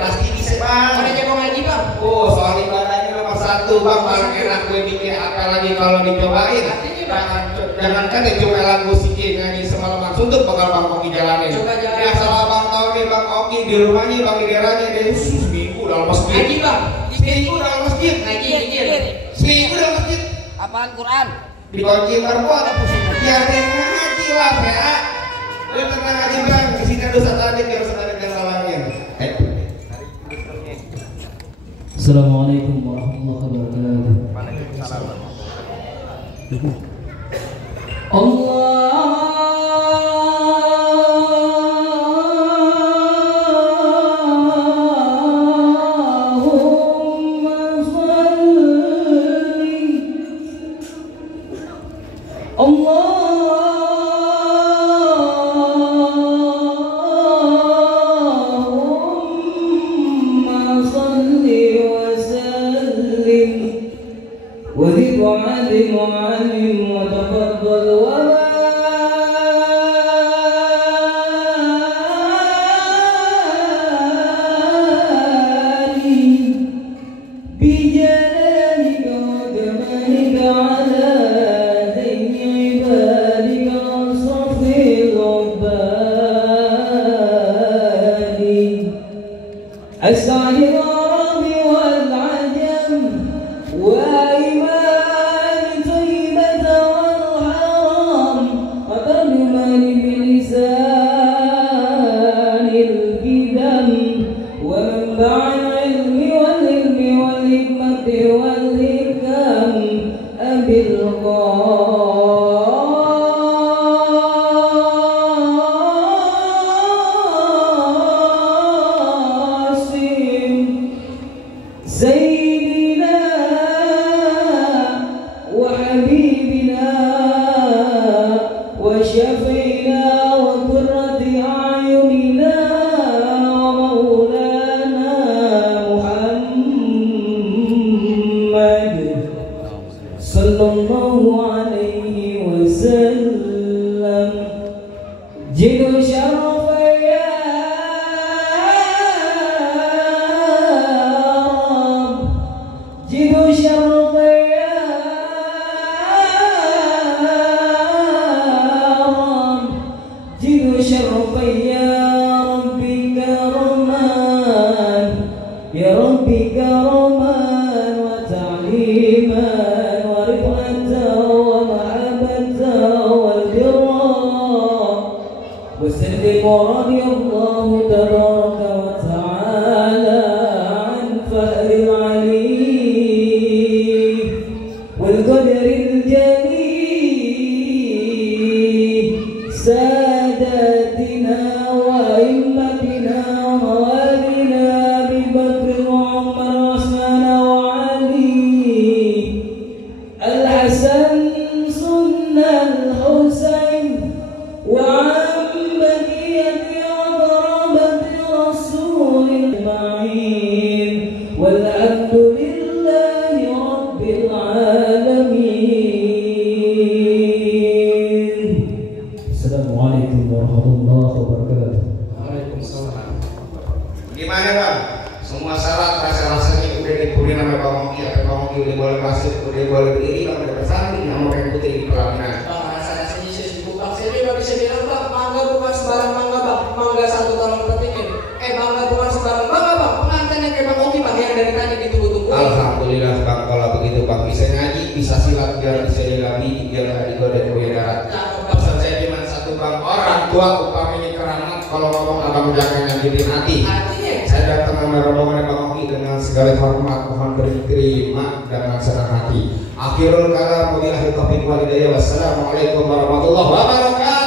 pasti bisa bang. Ada jago ngaji bang. Oh soal ibadahnya nomor 1 bang, paling enak gue bikin apa lagi kalau dicobain. Jangankan ya cuma lagu sikit ngaji semalaman suntuk bakal bang Oki jalanin. Coba jalan. Ya salah bang tahu nih bang Oki di rumahnya bang di daerahnya dia seminggu dalam masjid. Ngaji bang. Seminggu dalam masjid. Ngaji. Seminggu dalam masjid. Apaan Quran? Dikunci marbot. Ya dia ngaji lah ya. Lu tenang aja bang. Di sini ada satu adik yang sedang dihalangin. Assalamualaikum warahmatullahi wabarakatuh. Waalaikumsalam. وذب عالم وعالم وتفضل وبالي بجلالك وكمالك على ذين عبادك وصف الرباني أسعد العرب والعجم وإيمان طيبة والحرام وترجمان بلسان القدم ومنبع العلم والعلم والحكمة والحكم أبي القاسم سيدنا وحبيبنا وشفينا وقرة أعيننا ومولانا محمد صلى الله عليه وسلم جد شرف يا رب جد شرف يا رب جد شرف يا ربي كرمان يا ربي كرمان وتعليما ورفعة ومحبة والبراء وسلم رضي الله تبارك وتعالى عن فأر العلي والقدر الجليل ساداتنا وأئمتنا وموالينا أبي بكر وعمر وعثمان وعلي الحسن سن الحسين وعن بقية وقرابة رسول أجمعين والحمد لله رب العالمين. Assalamualaikum warahmatullahi wabarakatuh. Waalaikumsalam. Gimana bang? Semua syarat rasa-rasanya udah dipurin sama Bang Oki. Bang Oki udah boleh masuk, udah boleh berdiri, bang udah bersanding sama kayak putih di pelaminan. Bang rasa-rasanya saya sibuk bang. Saya juga bisa bilang bang, mangga bukan sembarang mangga bang. Mangga 1 tahun petikin. Mangga bukan sembarang mangga bang. Pengantinnya kayak Bang Oki bang yang dari tadi ditunggu-tunggu. Alhamdulillah bang, kalau begitu bang bisa ngaji, bisa silat, biar bisa dilabi, biar nggak digoda ke darat. Pesan saya cuma satu bang, orang tua upamanya keramat, kalau ngomong abang jangan ngambilin hati. Artinya Saya datang sama rombongan Bang Oki dengan segala hormat, mohon diterima dengan senang hati. Akhirul kalam, wabillahi taufiq wal hidayah. Wassalamualaikum warahmatullahi wabarakatuh.